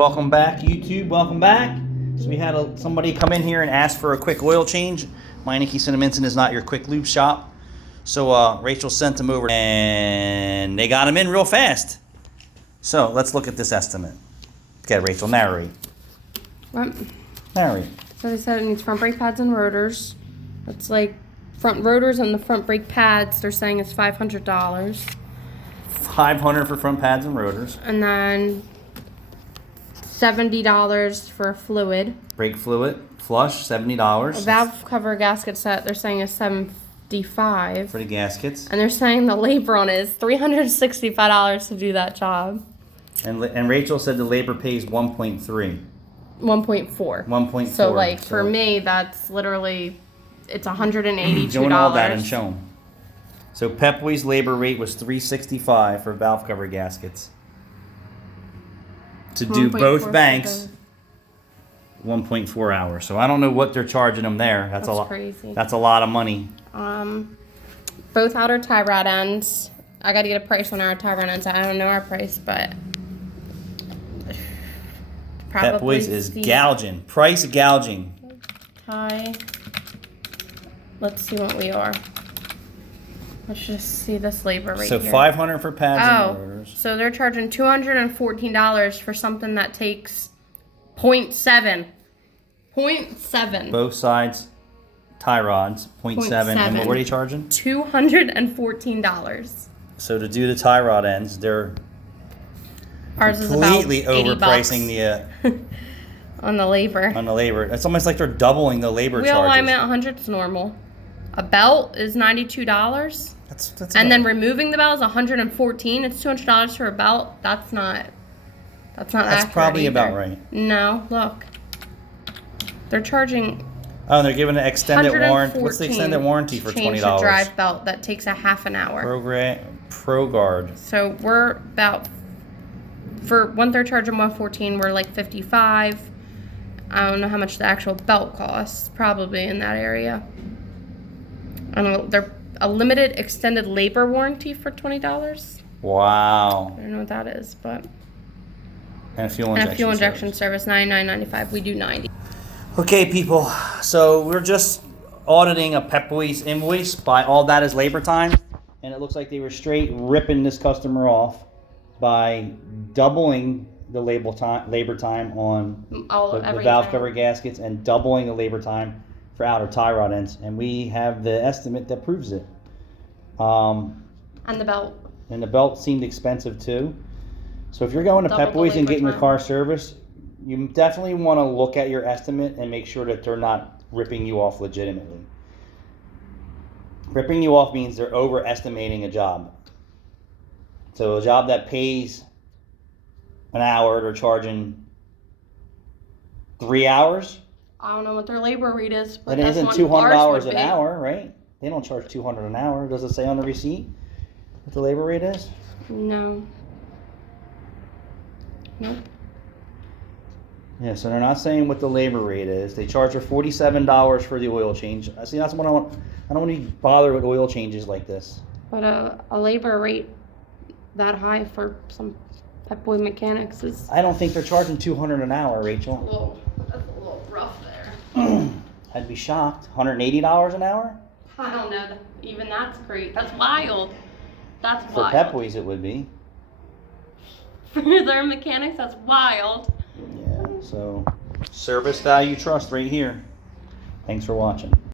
Welcome back, YouTube. Welcome back. So we had somebody come in here and ask for a quick oil change. Meineke Cinnaminson is not your quick lube shop. So Rachel sent them over and they got them in real fast. So let's look at this estimate. Okay, Rachel, narrate. What? Narrate. So they said it needs front brake pads and rotors. It's like front rotors and the front brake pads. They're saying it's $500. $500 for front pads and rotors. And then $70 for fluid. Brake fluid, flush, $70. A valve cover gasket set, they're saying is $75 for the gaskets. And they're saying the labor on it is $365 to do that job. And Rachel said the labor pays 1.3. 1.4. 1.4. So like for me, that's literally, it's $182. Doing all that and show 'em. So Pepway's labor rate was $365 for valve cover gaskets. To do both banks, 1.4 hours. So I don't know what they're charging them there. That's a lot. Crazy. That's a lot of money. Both outer tie rod ends. I got to get a price on our tie rod ends. I don't know our price, but probably Pepway's is gouging. Price gouging. Tie. Let's see what we are. Let's just see this labor rate So here. $500 for pads and rotors. So they're charging $214 for something that takes 0.7. 0.7. Both sides, tie rods, 0.7. And what were they charging? $214. So to do the tie rod ends, they're Ours completely is about overpricing the on the labor. on the labor. It's almost like they're doubling the labor Wheel charges. alignment 100 is normal. A belt is $92. That's And then removing the belt is $114. It's $200 for a belt. That's not accurate probably either. about right. No, look. They're charging Oh, they're giving an extended warranty. What's the extended warranty for change $20? the drive belt that takes a half an hour. ProGuard. So we're about, for one they're charging $114, we're like $55. I don't know how much the actual belt costs. Probably in that area. I don't know. They're a limited extended labor warranty for $20. Wow. I don't know what that is, but And a fuel injection service $99.95. We do $90. Okay, people. So we're just auditing a Pepway's invoice by all that is labor time, and it looks like they were straight ripping this customer off by doubling the labor time on the valve cover gaskets and doubling the labor time for outer tie rod ends, and we have the estimate that proves it. And the belt. And the belt seemed expensive too. So if you're going to Double the Pepway's and getting your labor car serviced, you definitely want to look at your estimate and make sure that they're not ripping you off legitimately. Ripping you off means they're overestimating a job. So a job that pays an hour, they're charging 3 hours. I don't know what their labor rate is, but That isn't $200 an hour, right? They don't charge $200 an hour. Does it say on the receipt what the labor rate is? No. Nope. Yeah, so they're not saying what the labor rate is. They charge her $47 for the oil change. See, that's what I want. I don't want to be bothered with oil changes like this. But a labor rate that high for some Pepway mechanics is. I don't think they're charging $200 an hour, Rachel. That's a little rough there. I'd be shocked. $180 an hour? I don't know. Even that's great. That's wild. That's For wild. Pepway's, it would be. For their mechanics, that's wild. Yeah, so service value trust right here. Thanks for watching.